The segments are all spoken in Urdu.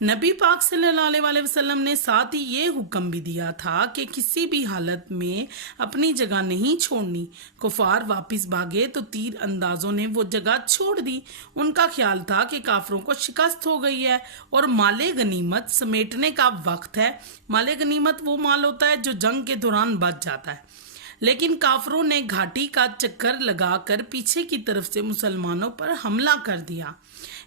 نبی پاک صلی اللہ علیہ وسلم نے ساتھ ہی یہ حکم بھی دیا تھا کہ کسی بھی حالت میں اپنی جگہ نہیں چھوڑنی۔ کفار واپس بھاگے تو تیر اندازوں نے وہ جگہ چھوڑ دی۔ ان کا خیال تھا کہ کافروں کو شکست ہو گئی ہے اور مال غنیمت سمیٹنے کا وقت ہے۔ مال غنیمت وہ مال ہوتا ہے جو جنگ کے دوران بچ جاتا ہے، لیکن کافروں نے گھاٹی کا چکر لگا کر پیچھے کی طرف سے مسلمانوں پر حملہ کر دیا۔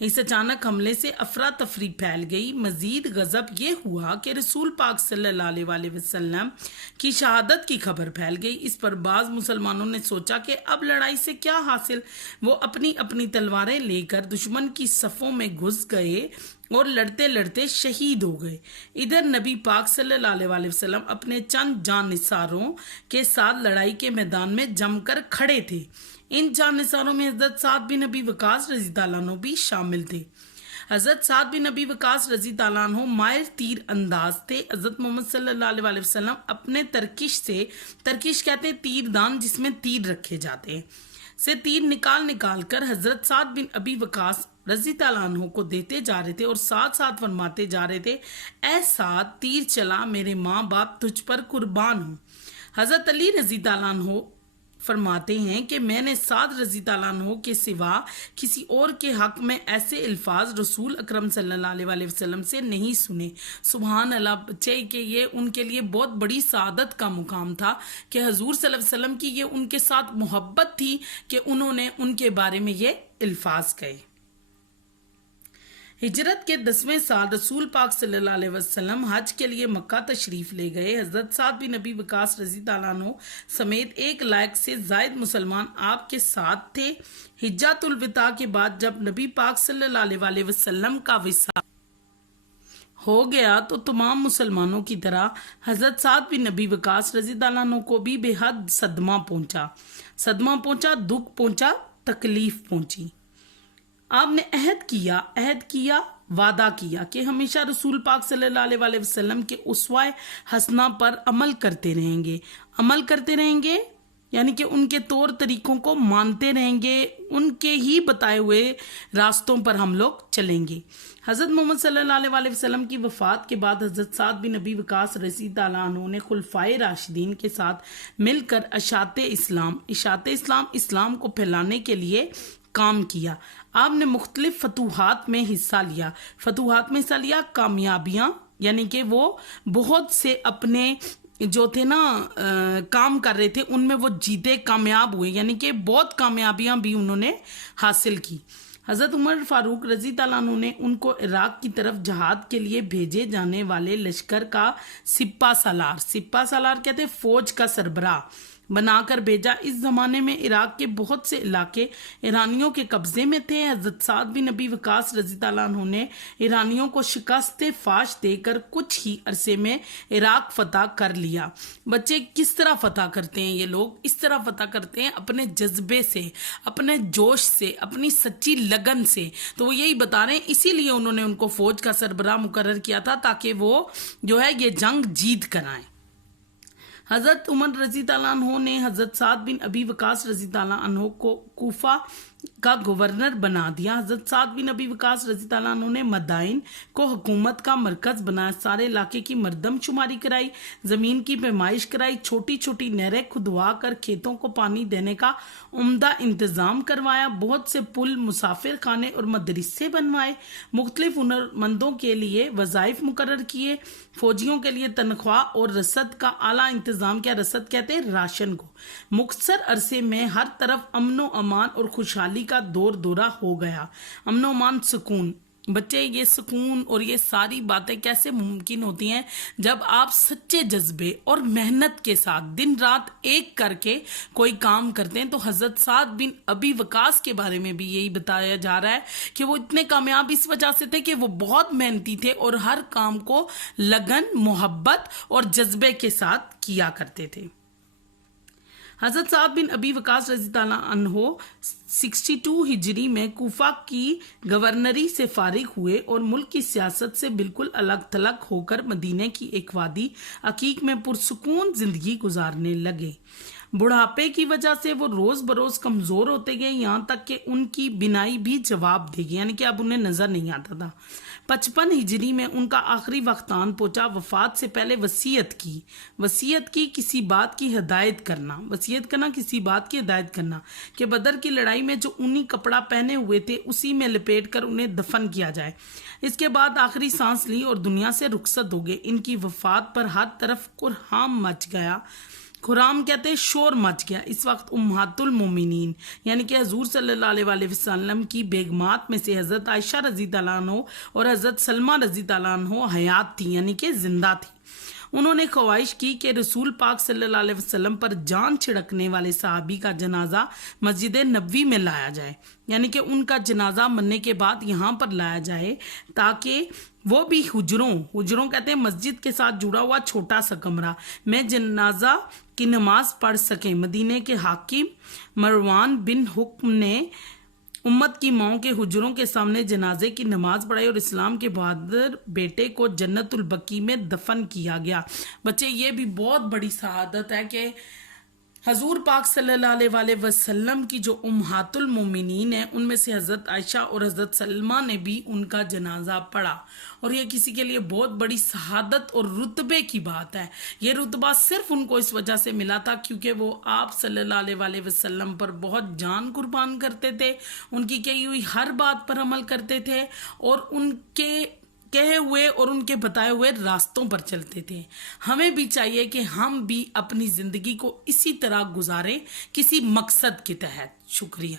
اس اچانک حملے سے افراتفری پھیل گئی۔ مزید غضب یہ ہوا کہ رسول پاک صلی اللہ علیہ وسلم کی شہادت کی خبر پھیل گئی۔ اس پر بعض مسلمانوں نے سوچا کہ اب لڑائی سے کیا حاصل۔ وہ اپنی اپنی تلواریں لے کر دشمن کی صفوں میں گھس گئے اور لڑتے لڑتے شہید ہو گئے۔ ادھر نبی پاک صلی اللہ علیہ وسلم اپنے چند جان نثاروں کے ساتھ لڑائی کے میدان میں جم کر کھڑے تھے۔ ان جان نثاروں میں حضرت سعد بن ابی وقاص رضی اللہ عنہ بھی شامل تھے۔ حضرت سعد بن ابی وقاص رضی اللہ عنہ ماہر تیر انداز تھے۔ حضرت محمد صلی اللہ علیہ وسلم اپنے ترکش کہتے ہیں تیر دان جس میں تیر رکھے جاتے ہیں، سے تیر نکال کر حضرت سعد بن ابی وقاص رضی اللہ عنہ کو دیتے جا رہے تھے اور ساتھ ساتھ فرماتے جا رہے تھے، اے سعد تیر چلا، میرے ماں باپ تجھ پر قربان ہوں۔ حضرت علی رضی اللہ عنہ فرماتے ہیں کہ میں نے سعد رضی اللہ عنہ کے سوا کسی اور کے حق میں ایسے الفاظ رسول اکرم صلی اللہ علیہ وسلم سے نہیں سنے۔ سبحان اللہ، بچے کہ یہ ان کے لیے بہت بڑی سعادت کا مقام تھا کہ حضور صلی اللہ علیہ وسلم کی یہ ان کے ساتھ محبت تھی کہ انہوں نے ان کے بارے میں یہ الفاظ کہے۔ ہجرت کے 10ویں سال رسول پاک صلی اللہ علیہ وسلم حج کے لیے مکہ تشریف لے گئے۔ حضرت سعد بن ابی وقاص رضی اللہ عنہ سمیت 1 لاکھ سے زائد مسلمان آپ کے ساتھ تھے۔ حجۃ الوداع کے بعد جب نبی پاک صلی اللہ علیہ وسلم کا وصال ہو گیا تو تمام مسلمانوں کی طرح حضرت سعد بن ابی وقاص رضی اللہ عنہ کو بھی بے حد صدمہ پہنچا، دکھ پہنچا، تکلیف پہنچی۔ آپ نے عہد کیا، وعدہ کیا کہ ہمیشہ رسول پاک صلی اللہ علیہ وسلم کے اسوہ حسنہ پر عمل کرتے رہیں گے، یعنی کہ ان کے طور طریقوں کو مانتے رہیں گے، ان کے ہی بتائے ہوئے راستوں پر ہم لوگ چلیں گے۔ حضرت محمد صلی اللہ علیہ وسلم کی وفات کے بعد حضرت سعد بن ابی وقاص رضی اللہ عنہ نے خلفائے راشدین کے ساتھ مل کر اشاعت اسلام کو پھیلانے کے لیے کام کیا۔ آپ نے مختلف فتوحات میں حصہ لیا، کامیابیاں یعنی کہ وہ بہت سے اپنے جو تھے نا کام کر رہے تھے ان میں وہ جیتے، کامیاب ہوئے، یعنی کہ بہت کامیابیاں بھی انہوں نے حاصل کی۔ حضرت عمر فاروق رضی اللہ عنہ نے ان کو عراق کی طرف جہاد کے لیے بھیجے جانے والے لشکر کا سپہ سالار کہتے ہیں فوج کا سربراہ بنا کر بھیجا۔ اس زمانے میں عراق کے بہت سے علاقے ایرانیوں کے قبضے میں تھے۔ حضرت سعد بن ابی وقاص رضی اللہ عنہ نے ایرانیوں کو شکست فاش دے کر کچھ ہی عرصے میں عراق فتح کر لیا۔ بچے کس طرح فتح کرتے ہیں یہ لوگ؟ اس طرح فتح کرتے ہیں اپنے جذبے سے، اپنے جوش سے، اپنی سچی لگن سے۔ تو وہ یہی بتا رہے ہیں، اسی لیے انہوں نے ان کو فوج کا سربراہ مقرر کیا تھا تاکہ وہ جو ہے یہ جنگ جیت کر آئیں۔ حضرت عمر رضی اللہ عنہ نے حضرت سعد بن ابی وقاص رضی اللہ عنہ کو کوفہ کا گورنر بنا دیا۔ حضرت سعد بن ابی وقاص رضی اللہ عنہ نے مدائن کو حکومت کا مرکز بنایا، سارے علاقے کی مردم شماری کرائی، زمین کی پیمائش کرائی، چھوٹی چھوٹی نہریں کھدوا کر کھیتوں کو پانی دینے کا عمدہ انتظام کروایا، بہت سے پل، مسافر خانے اور مدرسے بنوائے، مختلف ہنرمندوں کے لیے وظائف مقرر کیے، فوجیوں کے لیے تنخواہ اور رسد کا اعلیٰ انتظام کیا۔ رسد کہتے ہیں راشن کو۔ مختصر عرصے میں ہر طرف امن و امان اور خوشحالی کا دورہ ہو گیا۔ امن و امان، سکون۔ بچے یہ سکون اور یہ ساری باتیں کیسے ممکن ہوتی ہیں؟ جب آپ سچے جذبے اور محنت کے ساتھ دن رات ایک کر کے کوئی کام کرتے ہیں۔ تو حضرت سعد بن ابی وقاص کے بارے میں بھی یہی بتایا جا رہا ہے کہ وہ اتنے کامیاب اس وجہ سے تھے کہ وہ بہت محنتی تھے اور ہر کام کو لگن، محبت اور جذبے کے ساتھ کیا کرتے تھے۔ حضرت سعد بن ابی وقاص رضی اللہ عنہ 62 ہجری میں کوفہ کی گورنری سے فارغ ہوئے اور ملک کی سیاست سے بالکل الگ تھلگ ہو کر مدینے کی ایک وادی عقیق میں پرسکون زندگی گزارنے لگے۔ بڑھاپے کی وجہ سے وہ روز بروز کمزور ہوتے گئے، یہاں تک کہ ان کی بینائی بھی جواب دے گی، یعنی کہ اب انہیں نظر نہیں آتا تھا۔ 55 ہجری میں ان کا آخری وقت آن پہنچا۔ وفات سے پہلے وصیت کی کسی بات کی ہدایت کرنا، وصیت کرنا کسی بات کی ہدایت کرنا کہ بدر کی لڑائی میں جو اونی کپڑا پہنے ہوئے تھے اسی میں لپیٹ کر انہیں دفن کیا جائے۔ اس کے بعد آخری سانس لی اور دنیا سے رخصت ہو گئے۔ ان کی وفات پر ہر طرف خرام مچ گیا، خرام کہتے ہیں شور مچ گیا۔ اس وقت امہات المومنین یعنی کہ حضور صلی اللہ علیہ وسلم کی بیگمات میں سے حضرت عائشہ رضی اللہ عنہ اور حضرت سلمہ رضی اللہ عنہ حیات تھی، یعنی کہ زندہ تھی۔ انہوں نے خواہش کی کہ رسول پاک صلی اللہ علیہ وسلم پر جان چھڑکنے والے صحابی کا جنازہ مسجد نبوی میں لایا جائے، یعنی کہ ان کا جنازہ مرنے کے بعد یہاں پر لایا جائے تاکہ وہ بھی حجروں کہتے ہیں مسجد کے ساتھ جڑا ہوا چھوٹا سا کمرہ میں جنازہ کی نماز پڑھ سکیں۔ مدینے کے حاکم مروان بن حکم نے امت کی ماؤں کے حجروں کے سامنے جنازے کی نماز پڑھائی اور اسلام کے بہادر بیٹے کو جنت البقیع میں دفن کیا گیا۔ بچے یہ بھی بہت بڑی شہادت ہے کہ حضور پاک صلی اللہ علیہ وسلم کی جو امہات المومنین ہیں ان میں سے حضرت عائشہ اور حضرت سلمہ نے بھی ان کا جنازہ پڑھا، اور یہ کسی کے لیے بہت بڑی شہادت اور رتبے کی بات ہے۔ یہ رتبہ صرف ان کو اس وجہ سے ملا تھا کیونکہ وہ آپ صلی اللہ علیہ وسلم پر بہت جان قربان کرتے تھے، ان کی کہی ہوئی ہر بات پر عمل کرتے تھے اور ان کے کہے ہوئے اور ان کے بتائے ہوئے راستوں پر چلتے تھے۔ ہمیں بھی چاہیے کہ ہم بھی اپنی زندگی کو اسی طرح گزاریں کسی مقصد کے تحت۔ شکریہ۔